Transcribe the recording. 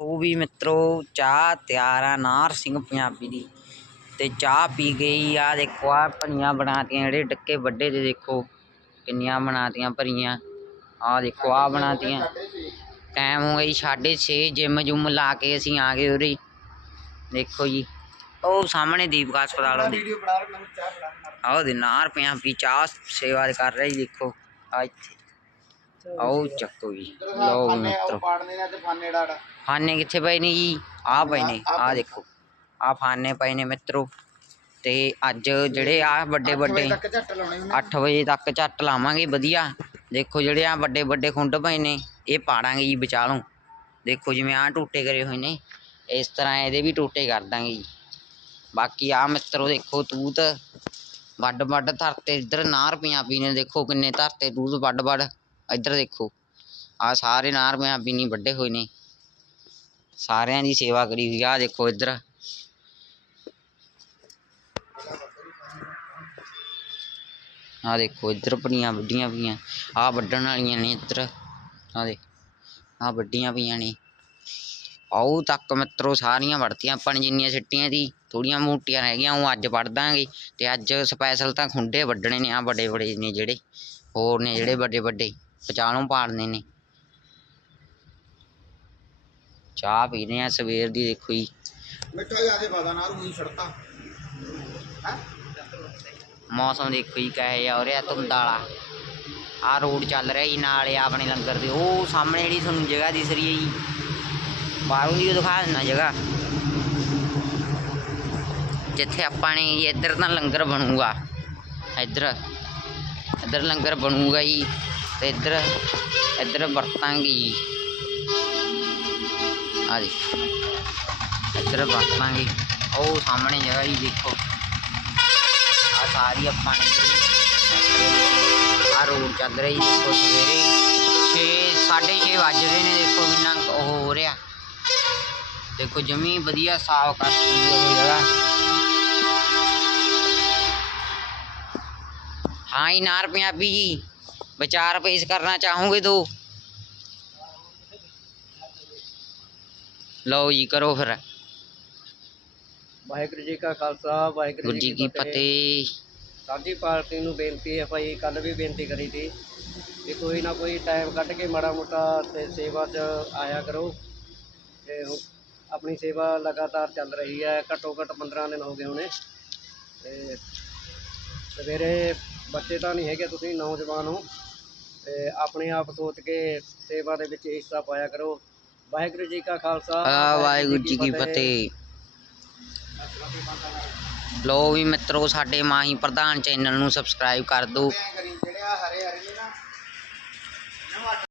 ਉਹ ਵੀ ਮਿੱਤਰੋ ਚਾਹ ਤਿਆਰ ਆ ਨਾਰ ਸਿੰਘ ਪੰਜਾਬੀ ਦੀ। ਤੇ ਚਾਹ ਪੀ ਗਈ ਆ ਦੇਖੋ ਆ ਭਰੀਆਂ ਬਣਾਤੀਆਂ ਜਿਹੜੇ ਡੱਕੇ ਵੱਡੇ ਦੇ ਦੇਖੋ ਕਿੰਨੀਆਂ ਬਣਾਤੀਆਂ ਭਰੀਆਂ। ਆ ਦੇਖੋ ਆ ਬਣਾਤੀਆਂ। ਟਾਈਮ ਹੋ ਗਈ 6:30 ਜਿਮ ਜੁਮ ਲਾ ਕੇ ਅਸੀਂ ਆ ਗਏ ਉਰੇ। ਦੇਖੋ ਜੀ ਉਹ ਸਾਹਮਣੇ ਦੀਪ ਹਸਪਤਾਲ ਉਹਦੇ ਵੀਡੀਓ ਬਣਾ ਰਿਹਾ ਮੈਨੂੰ ਚਾਹ ਬਣਾ ਆਹ ਉਹਦੇ ਨਾਰ ਪੰਜਾਬੀ ਚਾਹ ਸੇਵਾ ਕਰ ਰਹੀ ਦੇਖੋ। ਆ ਇੱਥੇ। ਆਓ ਚੱਕੋ ਜੀ ਲਓ ਮਿੱਤਰੋ। ਪਾੜਨੇ ਨੇ ਤੇ ਫਾਨੇ ਡਾੜਾ। ਫਾਨੇ ਕਿੱਥੇ ਪਏ ਨੇ ਜੀ? ਆ ਪਏ ਨੇ। ਆ ਦੇਖੋ। ਆ ਫਾਨੇ ਪਏ ਨੇ ਮਿੱਤਰੋ। ਤੇ ਅੱਜ ਜਿਹੜੇ ਆ ਵੱਡੇ ਵੱਡੇ ਤੱਕ ਝੱਟ ਲਾਉਣੇ ਉਹਨੇ 8 ਵਜੇ ਤੱਕ ਝੱਟ ਲਾਵਾਂਗੇ ਵਧੀਆ। ਦੇਖੋ ਜਿਹੜੇ ਆ ਵੱਡੇ ਵੱਡੇ ਖੁੰਡ ਪਏ ਨੇ ਇਹ ਪਾੜਾਂਗੇ ਜੀ ਵਿਚਾਲੋਂ। ਦੇਖੋ ਜਿਵੇਂ ਆ ਟੂਟੇ ਕਰੇ ਹੋਏ ਨੇ ਇਸ ਤਰ੍ਹਾਂ ਇਹਦੇ ਵੀ ਟੂਟੇ ਕਰ ਦਾਂਗੇ ਜੀ। ਬਾਕੀ ਆ ਮਿੱਤਰੋ ਦੇਖੋ ਤੂਤ ਵੱਡ ਵੱਡ ਧਰਤੇ। ਇੱਧਰ ਨਾਰ ਪੰਜਾਬੀ ਨੇ ਦੇਖੋ ਕਿੰਨੇ ਧਰਤੇ ਤੂਤ ਵੱਡ ਵੱਡ। ਇੱਧਰ ਦੇਖੋ ਆ ਸਾਰੇ ਨਾਰ ਪੰਜਾਬੀ ਨਹੀਂ ਵੱਡੇ ਹੋਏ ਨੇ ਸਾਰਿਆਂ ਦੀ ਸੇਵਾ ਕਰੀ ਹੋਈ ਆ ਦੇਖੋ ਇੱਧਰ ਆ ਦੇਖੋ ਇੱਧਰ ਪਣੀਆਂ ਵੱਡੀਆਂ ਪਈਆਂ ਆ ਵੱਢਣ ਵਾਲੀਆਂ ਨੇ ਇੱਧਰ ਆ ਦੇ ਆ ਵੱਡੀਆਂ ਪਈਆਂ ਨੇ ਆਉ ਤੱਕ ਮਿੱਤਰੋ ਸਾਰੀਆਂ ਵੜਤੀਆਂ ਆਪਾਂ ਨੇ ਜਿੰਨੀਆਂ ਸਿੱਟੀਆਂ ਦੀ ਥੋੜੀਆਂ ਮੋਟੀਆਂ ਰਹਿ ਗਈਆਂ ਉਹ ਅੱਜ ਵੜ ਦਾਂਗੇ ਤੇ ਅੱਜ ਸਪੈਸ਼ਲ ਤਾਂ ਖੁੰਡੇ ਵੱਢਣੇ ਨੇ ਆ ਵੱਡੇ ਵੱਡੇ ਨੇ ਜਿਹੜੇ ਹੋਰ ਨੇ ਜਿਹੜੇ ਵੱਡੇ ਵੱਡੇ ਪਚਾਲੋਂ ਪਾੜਨੇ ਨੇ ਚਾਹ ਪੀ ਰਹੇ ਆ ਸਵੇਰ ਦੀ ਦੇਖੋ ਜੀ ਮਿੱਠਾ ਜਿਆਦੇ ਪਾਦਾ ਨਾਲ ਉਹੀ ਛੜਤਾ ਹੈ ਮੌਸਮ ਦੇਖੋ ਜੀ ਕਹੇ ਜਾ ਹੋ ਰਿਹਾ ਧੁੰਦ ਵਾਲਾ ਆ ਰੋਡ ਚੱਲ ਰਿਹਾ ਜੀ ਨਾਲ ਹੀ ਆਪਣੇ ਲੰਗਰ ਦੇ ਉਹ ਸਾਹਮਣੇ ਜਿਹੜੀ ਤੁਹਾਨੂੰ ਜਗ੍ਹਾ ਦਿਸ ਰਹੀ ਹੈ ਜੀ ਬਾਹਰੋਂ ਦੀ ਉਹ ਦਿਖਾ ਦਿੰਦਾ ਜਗ੍ਹਾ ਜਿੱਥੇ ਆਪਾਂ ਨੇ ਜੀ ਇੱਧਰ ਤਾਂ ਲੰਗਰ ਬਣੂਗਾ ਇੱਧਰ ਇੱਧਰ ਲੰਗਰ ਬਣੂਗਾ ਜੀ ਤੇ ਇੱਧਰ ਇੱਧਰ ਵਰਤਾਂਗੇ ਜੀ। ਆ ਜੀ। ਇੱਧਰ ਵਰਤਾਂਗੇ। ਉਹ ਸਾਹਮਣੇ ਜਗ੍ਹਾ ਜੀ ਦੇਖੋ। ਆ ਸਾਰੀ ਆਪਾਂ ਨੇ ਆ ਰੋਡ ਚੱਲ ਰਹੀ ਦੇਖੋ ਸਵੇਰੇ। 6 6:30 ਵੱਜ ਰਹੇ ਨੇ ਦੇਖੋ ਕਿੰਨਾ ਕੁ ਉਹ ਹੋ ਰਿਹਾ। ਦੇਖੋ ਜਮੀ ਵਧੀਆ ਸਾਫ਼ ਕਰਤੀ ਉਹ ਜਗ੍ਹਾ। ਹਾਂ ਹੀ ਨਾਰ ਪੰਜਾਬੀ ਜੀ। ਵਿਚਾਰ ਪੇਸ਼ ਕਰਨਾ ਚਾਹੋਗੇ ਦੋ ਲਓ ਜੀ ਕਰੋ ਫਿਰ ਵਾਹਿਗੁਰੂ ਜੀ ਕਾ ਖਾਲਸਾ ਵਾਹਿਗੁਰੂ ਗੁਰੂ ਜੀ ਕੀ ਫਤਿਹ ਸਾਡੀ ਪਾਰਟੀ ਨੂੰ ਬੇਨਤੀ ਹੈ ਭਾਈ ਕੱਲ ਵੀ ਬੇਨਤੀ ਕਰੀ ਸੀ ਕਿ ਕੋਈ ਨਾ ਕੋਈ ਟਾਈਮ ਕੱਢ ਕੇ ਮਾੜਾ ਮੋਟਾ ਤੇ ਸੇਵਾ 'ਚ ਆਇਆ ਕਰੋ ਤੇ ਹੁਣ ਆਪਣੀ ਸੇਵਾ ਲਗਾਤਾਰ ਚੱਲ ਰਹੀ ਹੈ ਘੱਟੋ ਘੱਟ 15 ਦਿਨ ਹੋ ਗਏ ਹੋਣੇ ਤੇ ਸਵੇਰੇ ਬੱਚੇ ਤਾਂ ਨਹੀਂ ਹੈਗੇ ਤੁਸੀਂ ਨੌਜਵਾਨ ਹੋ ਤੇ ਆਪਣੇ ਆਪ ਸੋਚ ਕੇ ਸੇਵਾ ਦੇ ਵਿੱਚ ਹਿੱਸਾ ਪਾਇਆ ਕਰੋ। ਵਾਹਿਗੁਰੂ ਜੀ ਕਾ ਖਾਲਸਾ ਆ ਵਾਹਿਗੁਰੂ ਜੀ ਕੀ ਫਤਿਹ। ਲੋ ਵੀ ਮਿੱਤਰੋ ਸਾਡੇ ਮਾਹੀ ਪ੍ਰਧਾਨ ਚੈਨਲ ਨੂੰ ਸਬਸਕ੍ਰਾਈਬ ਕਰ ਦਿਓ।